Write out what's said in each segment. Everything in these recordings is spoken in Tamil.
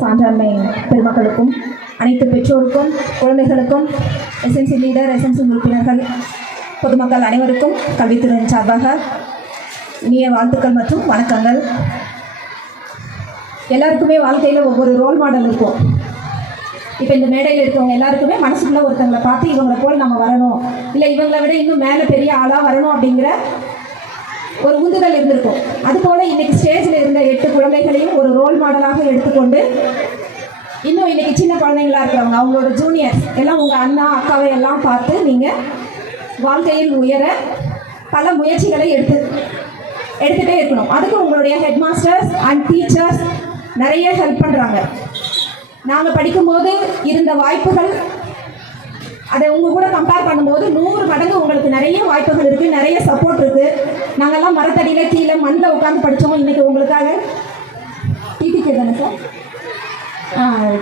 சான்றாண்மை பெருமக்களுக்கும் அனைத்து பெற்றோருக்கும் குழந்தைகளுக்கும் எஸ்என்சி லீடர் எஸ்என்சி உறுப்பினர்கள் பொதுமக்கள் அனைவருக்கும் கல்வித்துறையின் சார்பாக இனிய வாழ்த்துக்கள் மற்றும் வணக்கங்கள். எல்லாருக்குமே வாழ்க்கையில் ஒவ்வொரு ரோல் மாடல் இருக்கும். இப்போ இந்த மேடையில் இருக்கவங்க எல்லாருக்குமே மனசுக்குள்ளே ஒருத்தங்களை பார்த்து இவங்களை போல் நம்ம வரணும், இல்லை இவங்களை விட இன்னும் மேலே பெரிய ஆளாக வரணும் அப்படிங்கிற ஒரு உந்துதல் இருந்திருக்கும். அதுபோல் இன்னைக்கு ஸ்டேஜில் இருந்த 8 குழந்தைகளையும் ஒரு ரோல் மாடலாக எடுத்துக்கொண்டு இன்னும் இன்னைக்கு சின்ன குழந்தைங்களா இருக்கிறவங்க அவங்களோட ஜூனியர் எல்லாம் உங்கள் அண்ணா அக்காவை எல்லாம் பார்த்து நீங்கள் வாழ்க்கையில் உயர பல முயற்சிகளை எடுத்துகிட்டே இருக்கணும். அதுக்கு உங்களுடைய ஹெட் மாஸ்டர்ஸ் அண்ட் டீச்சர்ஸ் நிறைய ஹெல்ப் பண்ணுறாங்க. நாங்கள் படிக்கும்போது இருந்த வாய்ப்புகள் அதை உங்கள் கூட கம்பேர் பண்ணும்போது 100 மடங்கு உங்களுக்கு நிறைய வாய்ப்புகள் இருக்குது, நிறைய சப்போர்ட் இருக்குது. நாங்கள்லாம் மரத்தடியில் கீழே மண்ணில் உட்காந்து படித்தோம். இன்றைக்கி உங்களுக்காக டிடிகே தானே சார்,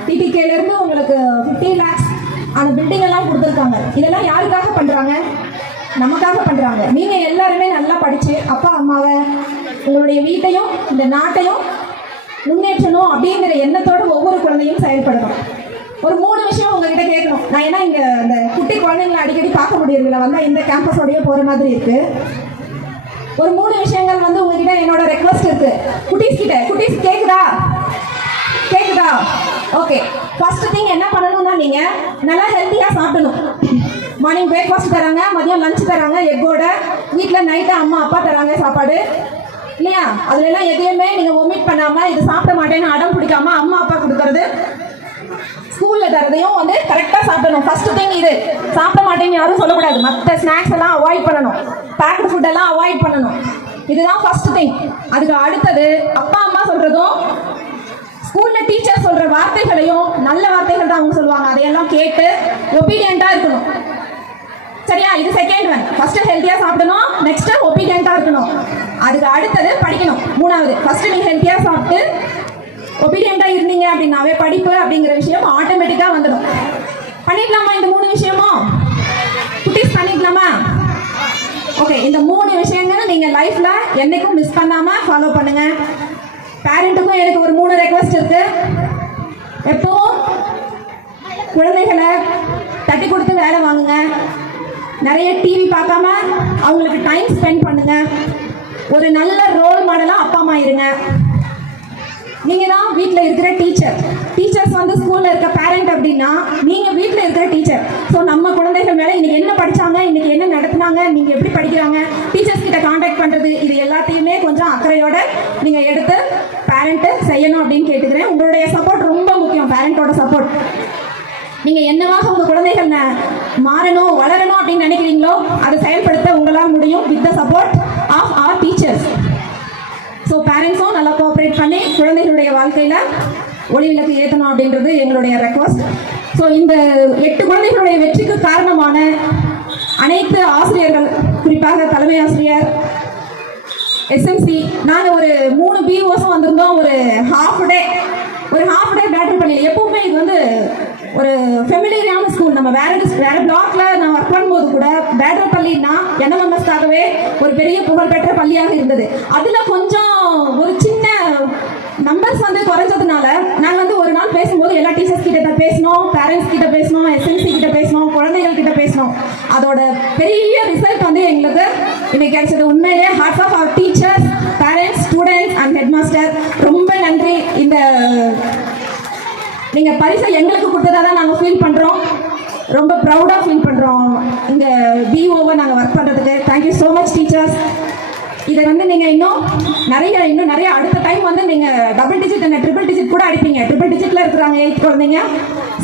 டிடிகேலேருந்து உங்களுக்கு 50 lakhs அந்த பில்டிங் எல்லாம் கொடுத்துருக்காங்க. இதெல்லாம் யாருக்காக பண்ணுறாங்க? நமக்காக பண்ணுறாங்க. நீங்கள் எல்லாருமே நல்லா படித்து அப்பா அம்மாவை உங்களுடைய வீட்டையும் இந்த நாட்டையும் முன்னேற்றணும் அப்படிங்கிற எண்ணத்தோடு ஒவ்வொரு குழந்தையும் செயல்படணும். ஒரு 3 விஷயம் உங்ககிட்ட கேட்கணும். நான் ஏன்னா இங்கே இந்த குட்டி குழந்தைங்களை அடிக்கடி பார்க்க முடியறதில்ல, வந்தால் இந்த கேம்பஸோடையே போகிற மாதிரி இருக்குது. ஒரு 3 விஷயங்கள் வந்து உங்ககிட்ட என்னோட ரெக்வஸ்ட் இருக்குது. குட்டீஸ் கேட்குதா? ஓகே. ஃபர்ஸ்ட் திங் என்ன பண்ணணும்னா நீங்கள் நல்லா ஹெல்த்தியாக சாப்பிடணும். மார்னிங் பிரேக்ஃபாஸ்ட் தராங்க, மதியம் லஞ்ச் தராங்க எக்கோட, வீட்டில் நைட்டு அம்மா அப்பா தராங்க சாப்பாடு இல்லையா? அதுலலாம் எதையுமே நீங்கள் ஒமிட் பண்ணாமல் இது சாப்பிட மாட்டேன்னு அடம் பிடிக்காம அம்மா அப்பா கொடுக்கறது ஸ்கூலில் தரதையும் வந்து கரெக்டாக சாப்பிடணும். ஃபர்ஸ்ட் திங் இது. சாப்பிட மாட்டேன்னு யாரும் சொல்லக்கூடாது. மற்ற ஸ்நாக்ஸ் எல்லாம் அவாய்ட் பண்ணணும், பேக்டு ஃபுட் எல்லாம் அவாய்ட் பண்ணணும். இதுதான் ஃபர்ஸ்ட் திங். அதுக்கு அடுத்தது அப்பா அம்மா சொல்கிறதும் ஸ்கூலில் டீச்சர் சொல்கிற வார்த்தைகளையும் நல்ல வார்த்தைகள் தான் அவங்க சொல்லுவாங்க, அதையெல்லாம் கேட்டு ஒபீடியண்ட்டாக இருக்கணும். சரியா? இது செகண்ட் ஒன். ஃபர்ஸ்ட் ஹெல்த்தியாக சாப்பிடணும், நெக்ஸ்ட் ஒபீடியண்ட்டாக இருக்கணும். அதுக்கு அடுத்தது படிக்கணும். 3வது. ஃபர்ஸ்ட் நீங்கள் ஹெல்த்தியாக சாப்பிட்டு ஒபீடியண்ட்டாக இருந்தீங்க அப்படின்னாவே படிப்பு அப்படிங்கிற விஷயம் ஆட்டோமேட்டிக்காக வந்துடும். பண்ணிடலாமா இந்த 3 விஷயமும்? குட்டீஸ் பண்ணிடலாமா? ஓகே. இந்த 3 விஷயங்கள் நீங்கள் லைஃப்பில் என்னைக்கும் மிஸ் பண்ணாமல் ஃபாலோ பண்ணுங்கள். பேரண்ட்டுக்கும் எனக்கு ஒரு 3 ரெக்வஸ்ட் இருக்குது. எப்பவும் குழந்தைகளை தட்டி கொடுத்து வேலை வாங்குங்க. நிறைய டிவி பார்க்காம அவங்களுக்கு டைம் ஸ்பெண்ட் பண்ணுங்க. ஒரு நல்ல ரோல் மாடலாக அப்பா அம்மா இருங்க. நீங்கள் தான் வீட்டில் இருக்கிற டீச்சர்ஸ் வந்து ஸ்கூலில் இருக்க பேரண்ட் அப்படின்னா நீங்கள் வீட்டில் இருக்கிற டீச்சர். ஸோ நம்ம குழந்தைகள் மேலே இன்றைக்கி என்ன படித்தாங்க, இன்றைக்கி என்ன நடத்துனாங்க, நீங்கள் எப்படி படிக்கிறாங்க, டீச்சர்ஸ் கிட்ட காண்டாக்ட் பண்ணுறது, இது எல்லாத்தையுமே கொஞ்சம் அக்கறையோடு நீங்கள் எடுத்து பேரண்ட்டு செய்யணும் அப்படின்னு கேட்டுக்கிறேன். உங்களுடைய சப்போர்ட் ரொம்ப முக்கியம். பேரண்ட்டோட சப்போர்ட். நீங்கள் என்னவாக உங்கள் குழந்தைகள் மாறணும் வளரணும் அப்படின்னு நினைக்கிறீங்களோ அதை செயல்படுத்த உங்களால் முடியும் with the support of our teachers. So பேரண்ட்ஸும் நல்லா கோஆப்ரேட் பண்ணி குழந்தைகளுடைய வாழ்க்கையில் ஒளி விளக்கு ஏற்றணும் அப்படின்றது எங்களுடைய ரெக்வஸ்ட். ஸோ இந்த 8 குழந்தைகளுடைய வெற்றிக்கு காரணமான அனைத்து ஆசிரியர்கள், குறிப்பாக தலைமை ஆசிரியர், எஸ்எம்சி, நாங்கள் ஒரு 3 பிஓஸும் வந்திருந்தோம். ஒரு ஹாஃப் டே பேட்டில் பண்ணி, எப்பவுமே இது வந்து ஒரு ஃபெமிலியரான ஸ்கூல். நம்ம வேற பிளாக்ல நான் ஒர்க் பண்ணும்போது கூட பேட்டர் பள்ளின்னா என்எம்எம்எஸ்க்காகவே ஒரு பெரிய புகழ்பெற்ற பள்ளியாக இருந்தது. அதில் கொஞ்சம் ஒரு சின்ன நம்பர்ஸ் வந்து குறைஞ்சதுனால நாங்கள் வந்து ஒரு நாள் பேசும்போது எல்லா டீச்சர்ஸ் கிட்ட பேசணும், பேரண்ட்ஸ் கிட்ட பேசணும், எஸ்எம்சி கிட்ட பேசணும், குழந்தைகள் கிட்ட பேசணும். அதோட பெரிய ரிசல்ட் வந்து எங்களுக்கு இன்னைக்கு கிடைச்சது. உண்மையிலே hearts of our teachers, parents, students and headmaster ரொம்ப நன்றி. இந்த நீங்கள் பரிசை எங்களுக்கு கொடுத்ததாக தான் நாங்கள் ஃபீல் பண்ணுறோம். ரொம்ப ப்ரௌடாக ஃபீல் பண்ணுறோம் இந்த பிஓவை நாங்கள் ஒர்க் பண்ணுறதுக்கு. Thank you so much teachers. இதை வந்து நீங்கள் இன்னும் நிறைய அடுத்த டைம் வந்து நீங்கள் டபுள் டிஜிட் என்ன ட்ரிபிள் டிஜிட் கூட அடிப்பீங்க. ட்ரிபிள் டிஜிட்டில் இருக்கிறாங்க 8th குழந்தைங்க,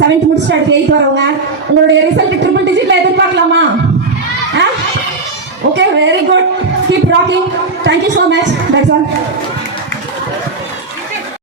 7th முடிச்சுட்டு அடுத்து 8th வரவங்க. உங்களுடைய ரிசல்ட் ட்ரிபிள் டிஜிட்டில் எதிர்பார்க்கலாமா? Okay, very good. Keep rocking. Thank you so much. That's all.